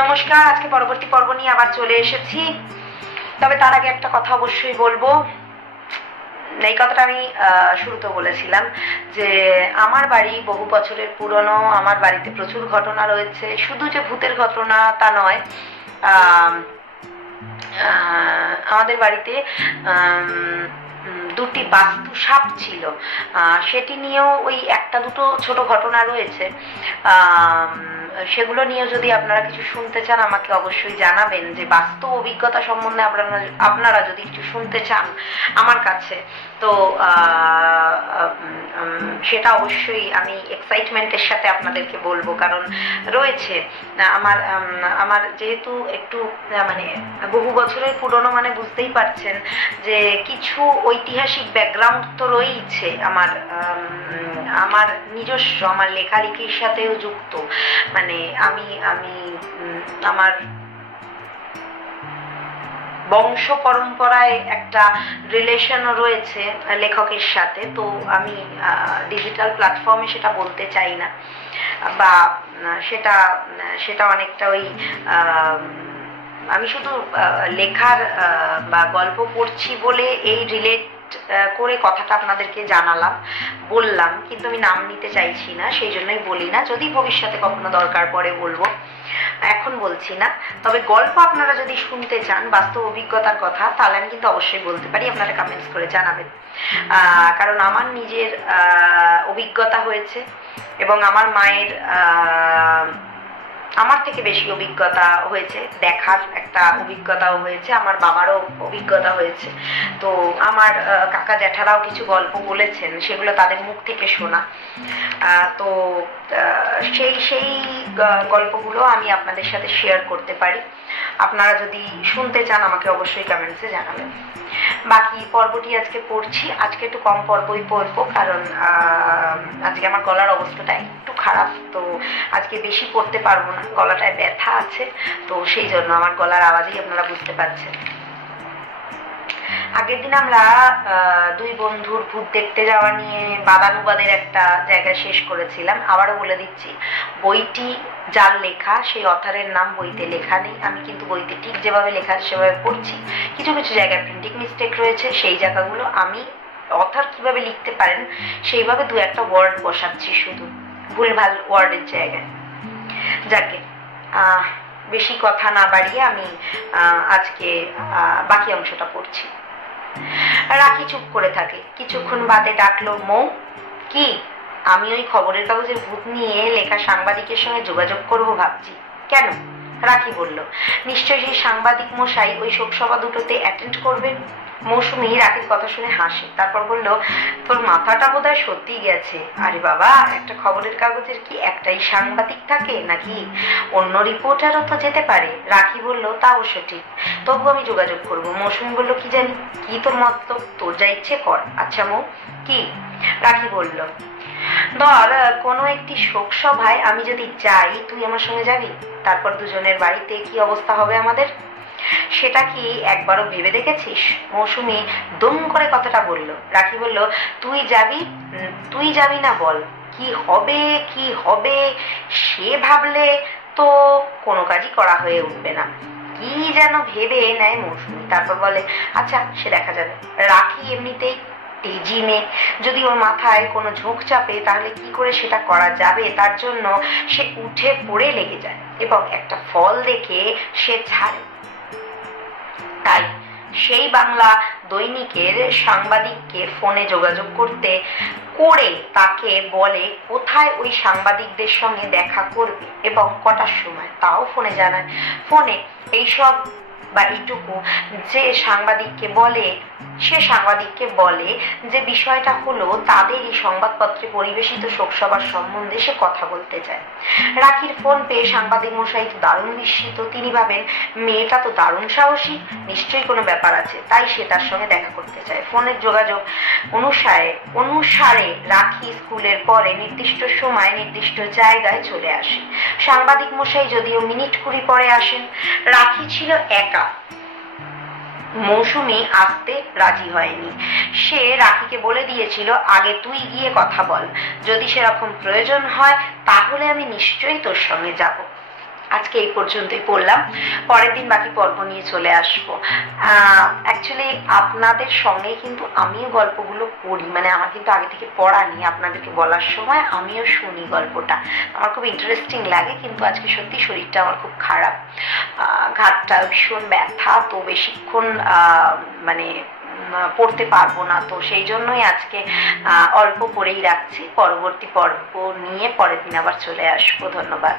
নমস্কার, আজকে পরবর্তী পর্ব নিয়ে আবার চলে এসেছি। তবে তার আগে একটা কথা অবশ্যই বলবো। এই কথাটা আমি শুরুতে বলেছিলাম যে আমার বাড়ি বহু বছরের পুরনো, আমার বাড়িতে প্রচুর ঘটনা রয়েছে। শুধু যে ভূতের ঘটনা তা নয়, আমাদের বাড়িতে দুটি বাস্তু সাপ ছিল, সেটি নিয়েও ওই একটা দুটো ছোট ঘটনা রয়েছে। সেগুলো নিয়ে যদি আপনারা কিছু শুনতে চান আমাকে অবশ্যই জানাবেন, যে বাস্তব অভিজ্ঞতা সম্বন্ধে আপনারা যদি কিছু শুনতে চান আমার কাছে, তো সেটা অবশ্যই আমি এক্সাইটমেন্টের সাথে আপনাদেরকে বলবো। কারণ রয়েছে আমার যেহেতু একটু মানে বহু বছরের পুরনো, মানে বুঝতেই পারছেন যে কিছু ঐতিহাসিক ব্যাকগ্রাউন্ড তো রয়েছে। আমার নিজস্ব, আমার লেখালেখির সাথেও যুক্ত। মানে আমি আমার বংশ পরম্পরায় একটা রিলেশনও রয়েছে লেখকের সাথে। তো আমি ডিজিটাল প্ল্যাটফর্মে সেটা বলতে চাই না, বা সেটা অনেকটা ওই আমি শুধু লেখার বা গল্প পড়ছি বলে এই রিলেট করে কথাটা আপনাদেরকে বললাম, কিন্তু আমি নাম নিতে চাইছি না, সেই জন্যই বলি না। যদি ভবিষ্যতে কখনো দরকার পড়ে বলবো, এখন বলছি না। তবে গল্প আপনারা যদি শুনতে চান, বাস্তব অভিজ্ঞতার কথা, তাহলে আমি কিন্তু অবশ্যই বলতে পারি, আপনারা কমেন্টস করে জানাবেন। কারণ আমার নিজের অভিজ্ঞতা হয়েছে, এবং আমার মায়ের আমার থেকে বেশি অভিজ্ঞতা হয়েছে, দেখার একটা অভিজ্ঞতাও হয়েছে, আমার বাবারও অভিজ্ঞতা হয়েছে। তো আমার কাকা জ্যাঠারাও কিছু গল্প বলেছেন, সেগুলো তাদের মুখ থেকে শোনা। তো সেই গল্পগুলো আমি আপনাদের সাথে শেয়ার করতে পারি। আপনারা যদি শুনতে চান আমাকে অবশ্যই কমেন্টসে জানাবেন। বাকি পর্বটি আজকে পড়ছি। আজকে একটু কম পর্বই পড়বো, কারণ আজকে আমার গলার অবস্থাটা একটু খারাপ। তো আজকে বেশি পড়তে পারবো না, গলাটায় ব্যথা আছে। তো সেই জন্য আমার গলার আওয়াজেই আপনারা বুঝতে পারছেন। আগের দিন আমরা দুই বন্ধুর ভূত দেখতে যাওয়া নিয়ে বাদানুবাদের একটা জায়গায় শেষ করেছিলাম। আবারও বলে দিচ্ছি, বইটি যার লেখা সেই অথারের নাম বইতে লেখা নেই। আমি কিন্তু বইতে ঠিক যেভাবে লেখা সেভাবে পড়ছি। কিছু কিছু জায়গায় প্রিন্টিং মিস্টেক রয়েছে, সেই জায়গাগুলো আমি অথার কিভাবে লিখতে পারেন সেইভাবে দু একটা ওয়ার্ড বসাচ্ছি, শুধু ভুলভাল ওয়ার্ডের জায়গায়। যাকে বেশি কথা না বাড়িয়ে আমি আজকে বাকি অংশটা পড়ছি। রাখি চুপ করে থাকে। কিছুক্ষণ বাদে ডাকলো, মৌ কি? আমি ওই খবরের কাগজের ভূত নিয়ে লেখা সাংবাদিকের সঙ্গে যোগাযোগ করব ভাবছি। কেন? রাখি বলল, নিশ্চয়ই সেই সাংবাদিক মশাই ওই শোকসভা দুটোতে অ্যাটেন্ড করবেন। মৌসুমী রাখির কথা শুনে হাসে, তারপর বলল, তোর মাথাটা বোধহয় সত্যি গেছে। আরে বাবা, একটা খবরের কাগজের কি একটাই সাংবাদিক থাকে নাকি? অন্য রিপোর্টারও তো যেতে পারে। রাখি বলল, তা অবশ্য ঠিক, তবু আমি যোগাযোগ করব। মৌসুমী বলল, কি জানি, কি তোর মতলব? তোর যা ইচ্ছে কর। আচ্ছা মৌ, কি? রাখি বলল, ধর কোনো একটি শোক সভায় আমি যদি যাই, তুই আমার সঙ্গে যাবি? তারপর দুজনের বাড়িতে কি অবস্থা হবে আমাদের, সেটা কি একবারও ভেবে দেখেছিস? মৌসুমী দম করে কথাটা বলল। রাখি বলল, তুই যাবি না? বল কি হবে, কি হবে সে ভাবলে তো কোনো কাজই করা হয়ে উঠবে না। কি যেন ভেবে নেয় মৌসুমী, তারপর বলে, আচ্ছা সে দেখা যাবে। রাখি এমনিতেই তেজি মেয়ে, যদি ওর মাথায় কোনো ঝোঁক চাপে তাহলে কি করে সেটা করা যাবে, তার জন্য সে উঠে পড়ে লেগে যায়, এবং একটা ফল দেখে সে ছাড়ে। তাই সেই বাংলা দৈনিকের সাংবাদিককে ফোনে যোগাযোগ করে তাকে বলে কোথায় ওই সাংবাদিকদের সঙ্গে দেখা করবে এবং কটার সময়, তাও ফোনে জানায়। ফোনে এইসব বা এইটুকু যে সাংবাদিককে বলে যে বিষয়টা হলো তাদের এই সংবাদপত্রে পরিবেশিত শোকসভার সম্বন্ধে সে কথা বলতে চায়। রাখির ফোন পেয়ে সাংবাদিক মশাই তো দারুণ বিস্মিত। তিনি ভাবেন, মেয়েটা তো দারুণ সাহসী, নিশ্চয়ই কোনো ব্যাপার আছে, তাই সে তার সঙ্গে দেখা করতে চায়। ফোনের যোগাযোগ অনুসারে রাখি স্কুলের পরে নির্দিষ্ট সময় নির্দিষ্ট জায়গায় চলে আসে। সাংবাদিক মশাই যদিও মিনিট 20 পরে আসেন। রাখি ছিল একা, মৌসুমী আসতে রাজি হয়নি। সে রাখিকে বলে দিয়েছিল, আগে তুই গিয়ে কথা বল, যদি সেরকম প্রয়োজন হয় তাহলে আমি নিশ্চয়ই তোর সঙ্গে যাব। আজকে এই পর্যন্তই পড়লাম, পরের দিন বাকি পর্ব নিয়ে চলে আসবো। অ্যাকচুয়ালি আপনাদের সঙ্গে কিন্তু আমিও গল্পগুলো পড়ি, মানে আমার কিন্তু আগে থেকে পড়া নেই, আপনাদেরকে বলার সময় আমিও শুনি গল্পটা, আমার খুব ইন্টারেস্টিং লাগে। কিন্তু আজকে সত্যি শরীরটা আমার খুব খারাপ, ঘাটটা ভীষণ ব্যথা, তো বেশিক্ষণ মানে পড়তে পারবো না, তো সেই জন্যই আজকে অল্প পড়েই রাখছি। পরবর্তী পর্ব নিয়ে পরের দিন আবার চলে আসবো। ধন্যবাদ।